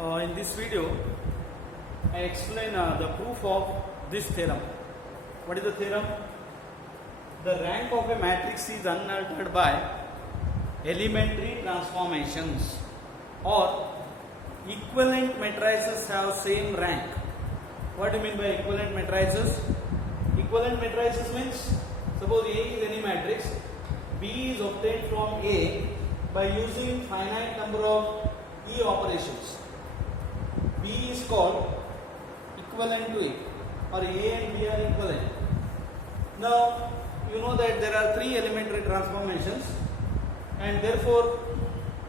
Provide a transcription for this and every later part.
In this video, I explain the proof of this theorem. What is the theorem? The rank of a matrix is unaltered by elementary transformations, or equivalent matrices have same rank. What do you mean by equivalent matrices? Equivalent matrices means, suppose A is any matrix, B is obtained from A by using finite number of E operations. B is called equivalent to A, or A and B are equivalent. Now you know that there are three elementary transformations, and therefore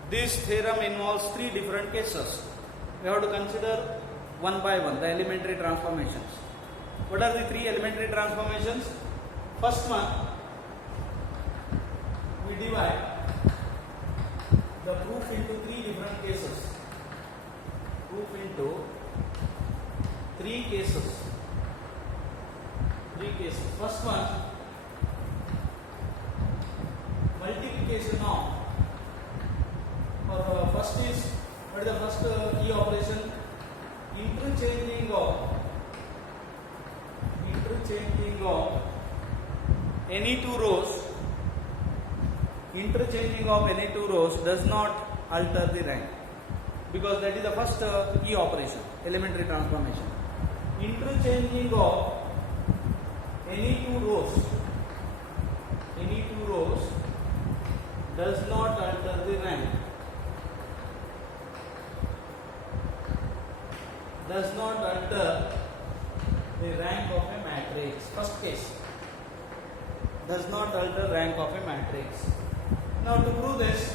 this theorem involves three different cases. We have to consider one by one the elementary transformations. What are the three elementary transformations? First one, we divide the proof into three different cases. Proof into three cases. First one, multiplication of, or first is, what is the first E operation? Interchanging of any two rows. Interchanging of any two rows does not alter the rank, because that is the first E operation, elementary transformation. Interchanging of any two rows does not alter the rank. Does not alter the rank of a matrix. First case, does not alter rank of a matrix. Now to prove this,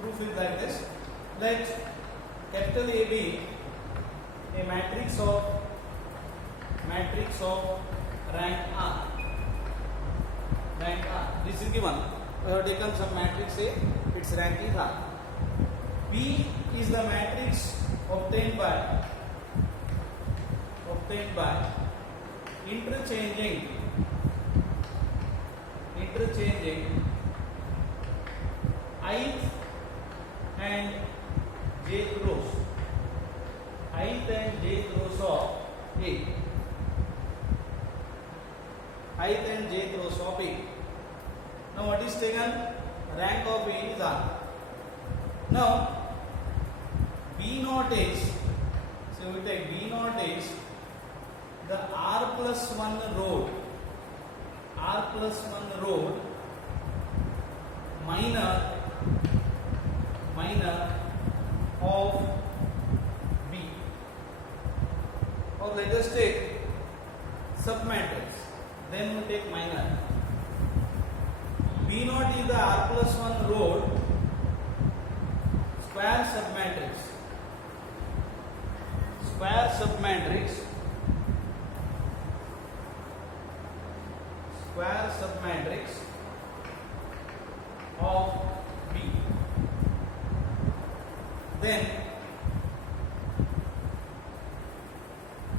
proof is like this. Let capital A be a matrix of rank R. This is given. We have taken some matrix A, its rank is R. B is the matrix obtained by interchanging ith and jth rows. Ith and jth rows of A. Ith and jth rows of A. Now what is taken? Rank of A is R. Now B naught is, so we take B naught is the R plus 1 row minor of B. Or let us take submatrix, then we take minor. B naught is the R plus 1 row square submatrix of B. Then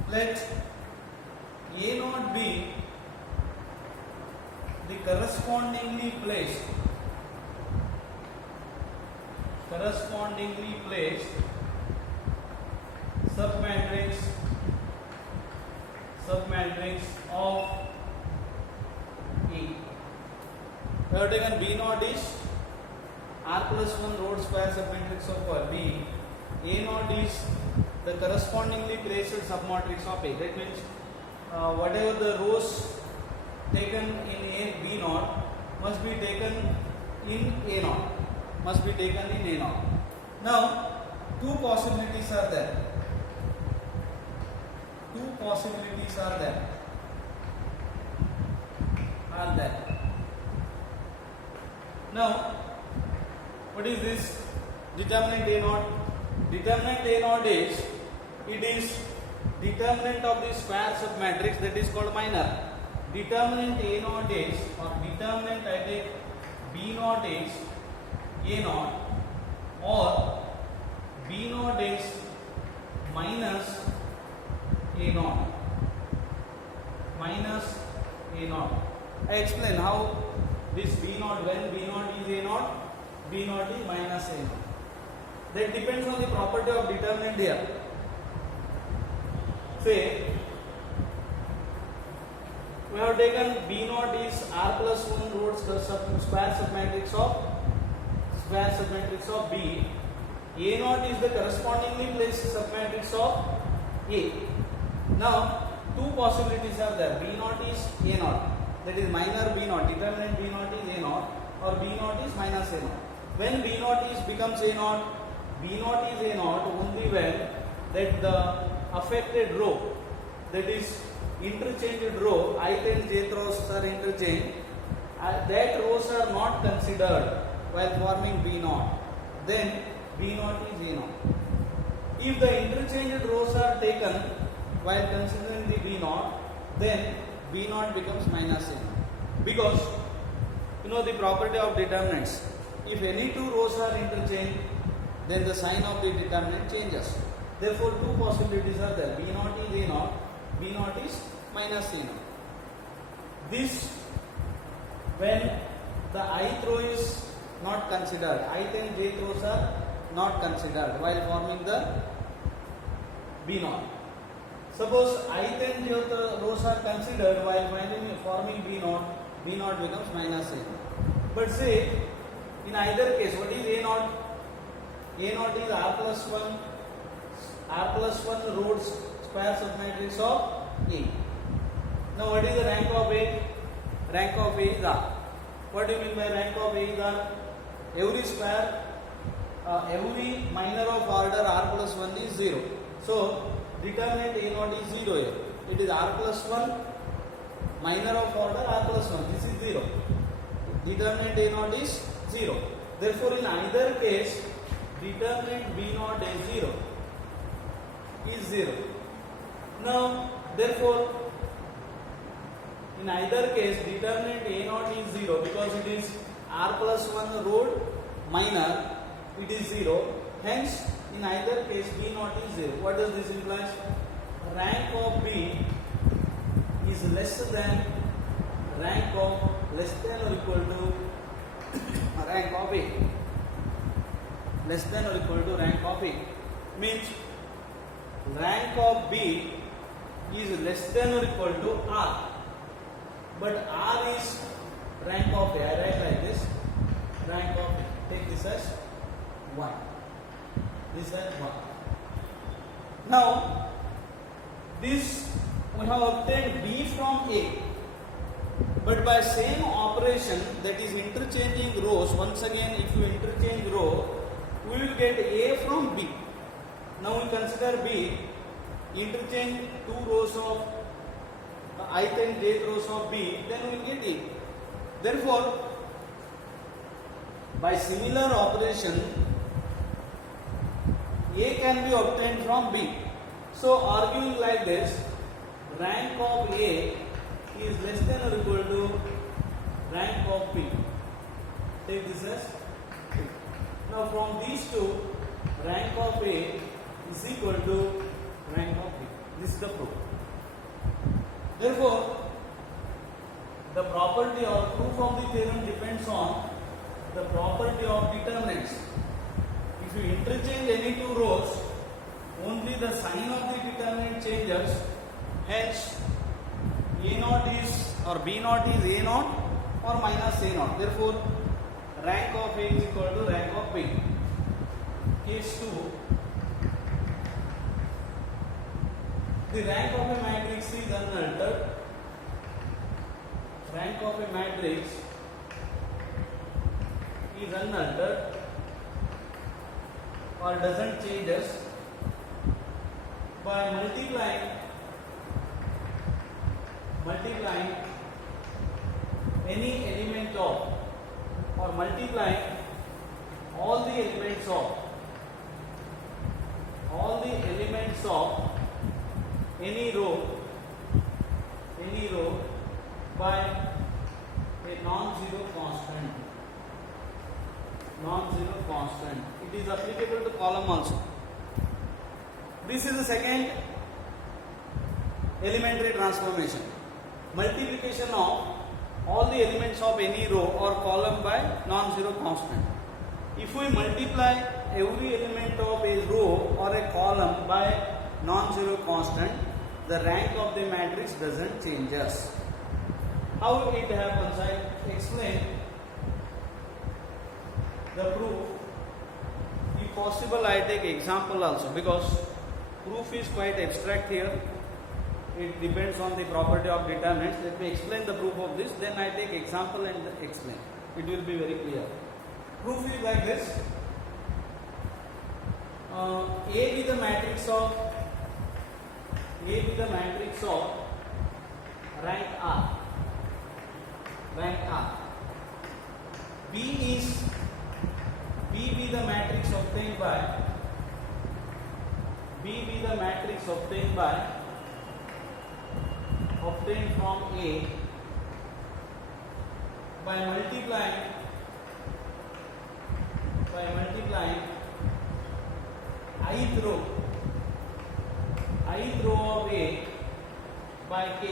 let A naught be the correspondingly placed submatrix of E. We have taken B naught is R plus 1 row square submatrix of B. A naught is the correspondingly placed submatrix of A. That means whatever the rows taken in A, B naught must be taken in A naught. Now, two possibilities are there. Now, what is this determinant A naught? Determinant A naught is, it is determinant of the square submatrix, that is called minor. Determinant A naught is, or determinant I take B naught is A naught, or B naught is minus A naught. I explain how this B naught, when B naught is A naught, B naught is minus A naught. That depends on the property of determinant here. Say we have taken B naught is R plus 1 root square submatrix of B. A naught is the correspondingly placed submatrix of A. Now two possibilities are there. B naught is A naught, that is minor B naught, determinant B naught is A naught, or B naught is minus A naught. When B naught is becomes A naught, B naught is A naught only when that the affected row, that is interchanged row, ith and jth rows are interchanged, that rows are not considered while forming B naught, then B naught is A naught. If the interchanged rows are taken while considering the B naught, then B naught becomes minus A naught. Because you know the property of determinants. If any two rows are interchanged, then the sign of the determinant changes. Therefore, two possibilities are there. B naught is A naught, B naught is minus A naught. This when the ith row is not considered, ith and jth rows are not considered while forming the B naught. Suppose ith and jth rows are considered while forming B naught becomes minus A naught. But say in either case, what is A naught? A naught is R plus 1 root square submatrix of A. Now what is the rank of A? Rank of A is R. What do you mean by rank of A is R? Every square, every minor of order R plus 1 is 0. So determinant A naught is 0 here. It is R plus 1, minor of order R plus 1. This is 0. Determinant A naught is 0. Therefore, in either case, determinant B naught is 0. Is 0. Now, therefore, in either case, determinant A naught is 0 because it is R plus 1 root minor, it is 0. Hence, in either case, B naught is 0. What does this imply? Rank of B is less than rank of less than or equal to rank of A. Less than or equal to rank of A means rank of B is less than or equal to R, but R is rank of A. I write like this: rank of A. Take this as 1. This as 1. Now, this we have obtained B from A, but by same operation, that is interchanging rows. Once again, if you interchange row, we will get A from B. Now we consider B, interchange two rows of ith and jth rows of B, then we will get A. Therefore, by similar operation, A can be obtained from B. So arguing like this, rank of A is less than or equal to rank of B. Take this as 2. Now from these two, rank of A is equal to rank of B. This is the proof. Therefore, the property or proof of the theorem depends on the property of determinants. If you interchange any two rows, only the sign of the determinant changes. Hence, A naught is or B naught is A naught or minus A naught. Therefore, rank of A is equal to rank of B. Case 2. The rank of a matrix is unaltered. Rank of a matrix is unaltered or doesn't changes by multiplying any element of or multiplying all the elements of any row by a non-zero constant. It is applicable to column also. This is the second elementary transformation. Multiplication of all the elements of any row or column by non-zero constant. If we multiply every element of a row or a column by non-zero constant, the rank of the matrix doesn't change. How it happens? I explain the proof. If possible, I take example also, because proof is quite abstract here. It depends on the property of determinants. Let me explain the proof of this, then I take example and explain. It will be very clear. Proof is like this. A be the matrix of rank R. B be the matrix obtained from A by multiplying ith row of A by K.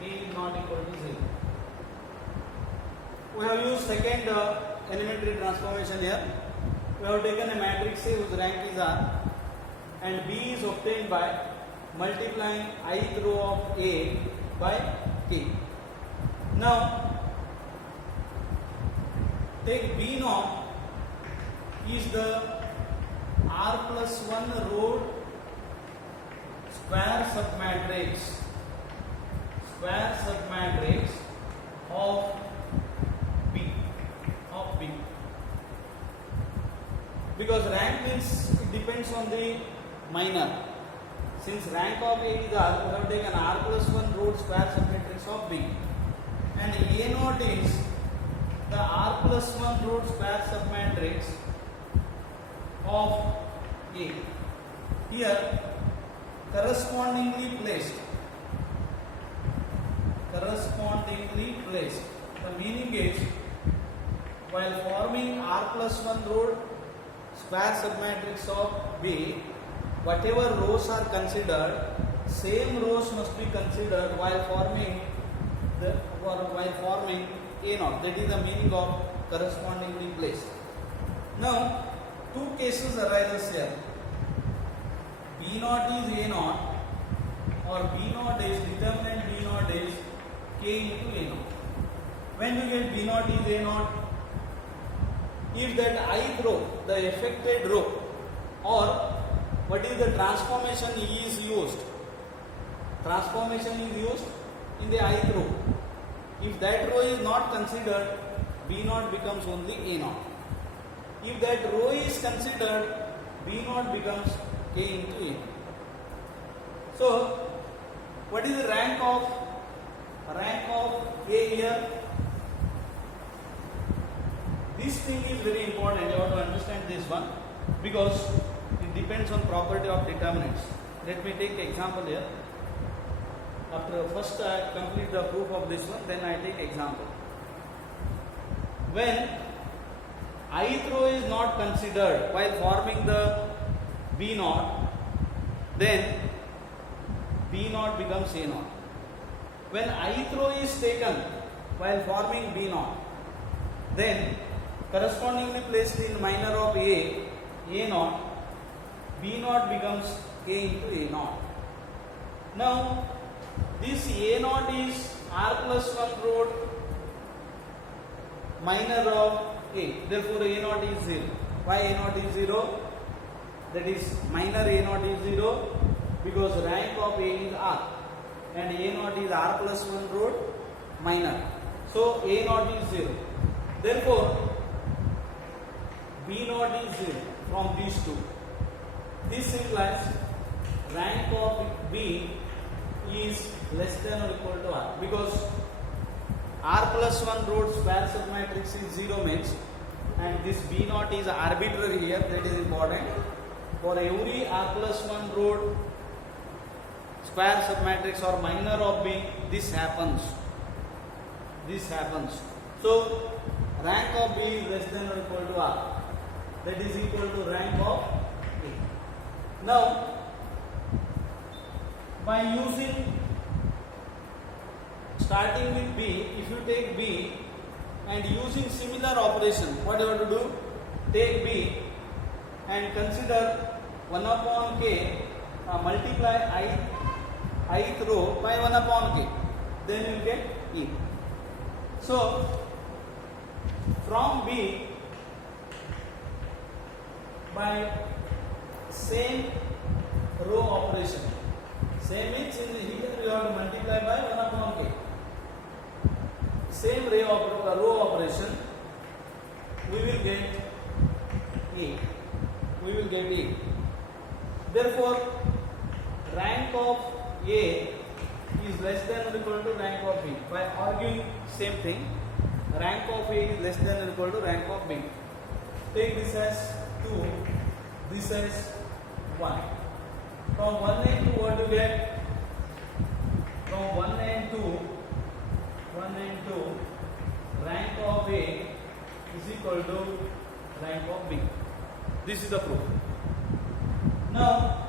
K is not equal to 0. We have used second elementary transformation here. We have taken a matrix A whose rank is R, and B is obtained by multiplying ith row of A by K. Now take B naught is the R plus 1 row square submatrix of B. Because rank means it depends on the minor. Since rank of A is R, we have taken R plus 1 row square submatrix of B. And A naught is the R plus 1 row square submatrix of A. Here correspondingly placed. The meaning is, while forming R plus 1 row square submatrix of B, whatever rows are considered, same rows must be considered while forming A naught. That is the meaning of correspondingly placed. Now, two cases arises here. B naught is A naught, or B naught is determinant B naught is K into A naught. When you get B naught is A naught, if that ith row, the affected row, or what is the transformation is used? Transformation is used in the ith row. If that row is not considered, B naught becomes only A naught. If that row is considered, B naught becomes K into A. So, what is the rank of A here? This thing is very important. You have to understand this one, because it depends on property of determinants. Let me take example here. After first I complete the proof of this one, then I take example. When ith row is not considered while forming the B naught, then B naught becomes A naught. When ith row is taken while forming B naught, then correspondingly placed in minor of A naught, B naught becomes K into A naught. Now, this A naught is R plus 1 row minor of A. Therefore, A naught is 0. Why A naught is 0? That is, minor A naught is 0 because rank of A is R, and A naught is R plus 1 row minor. So, A naught is 0. Therefore, B naught is 0 from these two. This implies rank of B is less than or equal to R, because R plus 1 row square submatrix is 0 means, and this B naught is arbitrary here, that is important. For every R plus 1 row square submatrix or minor of B, this happens. So, rank of B is less than or equal to R. That is equal to rank of A. Now, by using starting with B, if you take B and using similar operation, what you have to do? Take B and consider 1 upon k, multiply ith row by 1 upon k, then you will get E. So from B, by same row operation, same means in here you have to multiply by 1 upon k, same row operation, we will get E. We will get E. Therefore, rank of A is less than or equal to rank of B. By arguing same thing, rank of A is less than or equal to rank of B. Take this as 2, this as 1. From 1 and 2, what you get? From 1 and 2, rank of A is equal to rank of B. This is the proof. Now,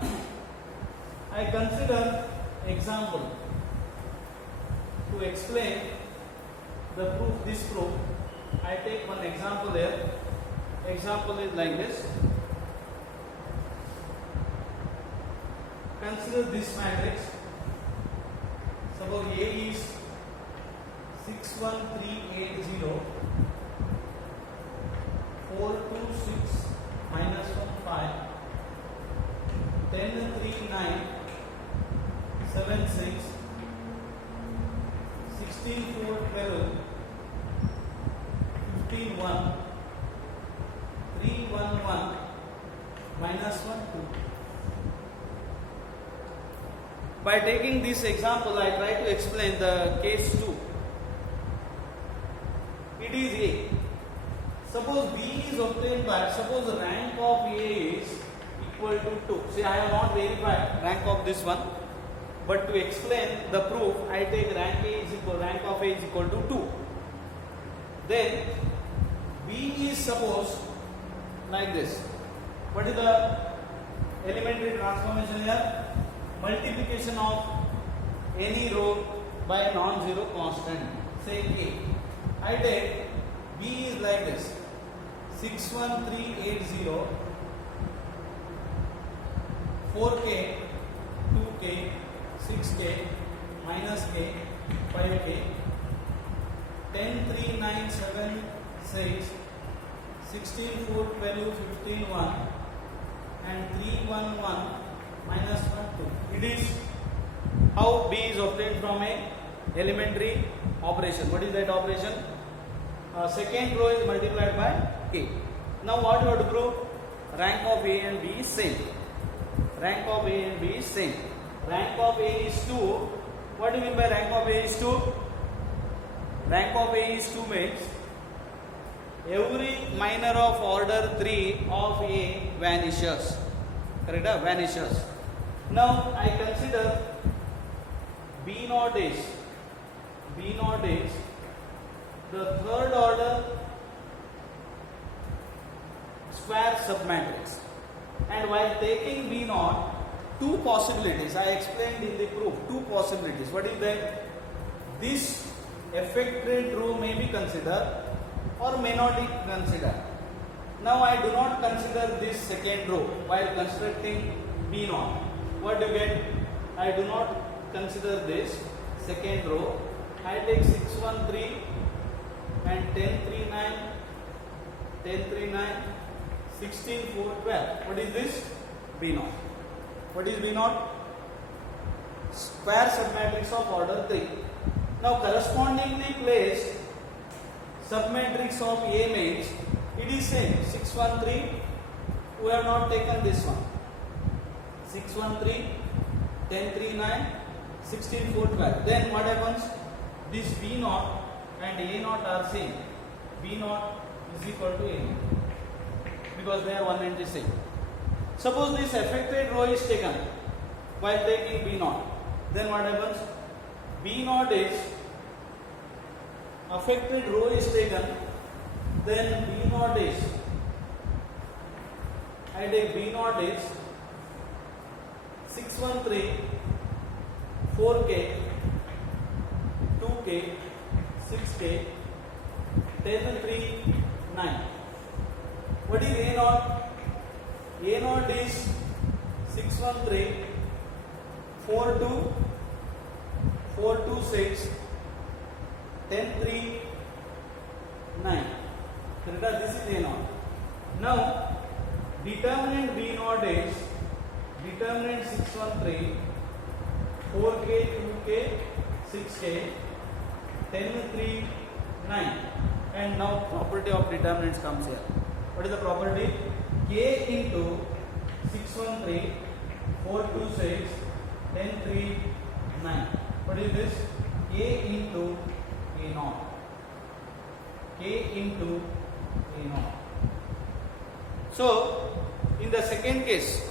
I consider example to explain the proof. This proof, I take one example here. Example is like this. Consider this matrix. Suppose A is 6 1 3 8 0, 4 2 6 minus 1 5, 10 3 9, 7 6, 16 4 12, 15 1, 3 1 1, minus 1 2. By taking this example, I try to explain the case 2. It is A. Suppose B is obtained by, suppose the rank of A is equal to 2. See, I have not verified rank of this one, but to explain the proof, I take rank of A is equal to 2. Then B is suppose like this. What is the elementary transformation here? Multiplication of any row by a non-zero constant. Say K. I take B is like this: 6 1 3 8 0, 4k, 2k, 6k, minus k, 5k, 10 3 9 7 6, 16 4 12 15 1, and 3 1 1 minus 1 2. It is how B is obtained from a elementary operation. What is that operation? Second row is multiplied by A. Now what you have to prove? Rank of A and B is same. Rank of A and B is same. Rank of A is 2. What do you mean by rank of A is 2? Rank of A is 2 means every minor of order 3 of A vanishes. Correct? Vanishes. Now I consider B naught is the third order square submatrix, and while taking B naught, two possibilities I explained in the proof. Two possibilities. What is that? This affected row may be considered or may not be considered. Now I do not consider this second row while constructing B naught. What do you get? I do not consider this second row. I take 6 1 3 and 10 3 9, 10 3 9, 16 4 12. What is this? B naught. What is B naught? Square submatrix of order 3. Now correspondingly placed submatrix of A means it is same 6 1 3. We have not taken this one. 6 1 3, 10 3 9, 16 4 12. Then what happens? This B naught and A naught are same. B naught is equal to A naught because they are one and the same. Suppose this affected row is taken while taking B naught. Then what happens? B naught is affected row is taken. Then B naught is, I take B naught is 6 1 3, 4k, 2k, 2k, 6k, 10 and 3, 9. What is A naught? A naught is 613, 42, 426, 10, 3, 9. This is A naught. Now, determinant B naught is determinant 613, 4k, 2k, 6k, 10, 3, 9. And now property of determinants comes here. What is the property? K into 613, 426, 10, 3, 9. What is this? K into A naught. K into A naught. So, in the second case,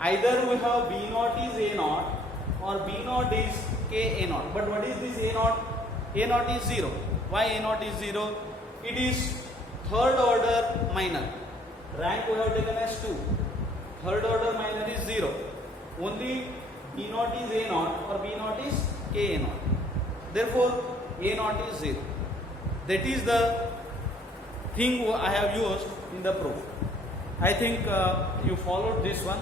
either we have B naught is A naught or B naught is K A naught. But what is this A naught? A naught is 0. Why A naught is 0? It is third order minor. Rank we have taken as 2. Third order minor is 0. Only B naught is A naught or B naught is K A naught. Therefore, A naught is 0. That is the thing I have used in the proof. I think you followed this one.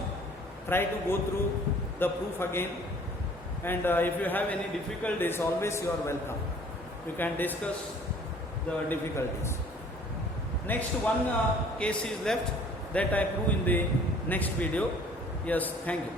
Try to go through the proof again. And if you have any difficulties, always you are welcome. You can discuss the difficulties. Next one case is left that I prove in the next video. Yes, thank you.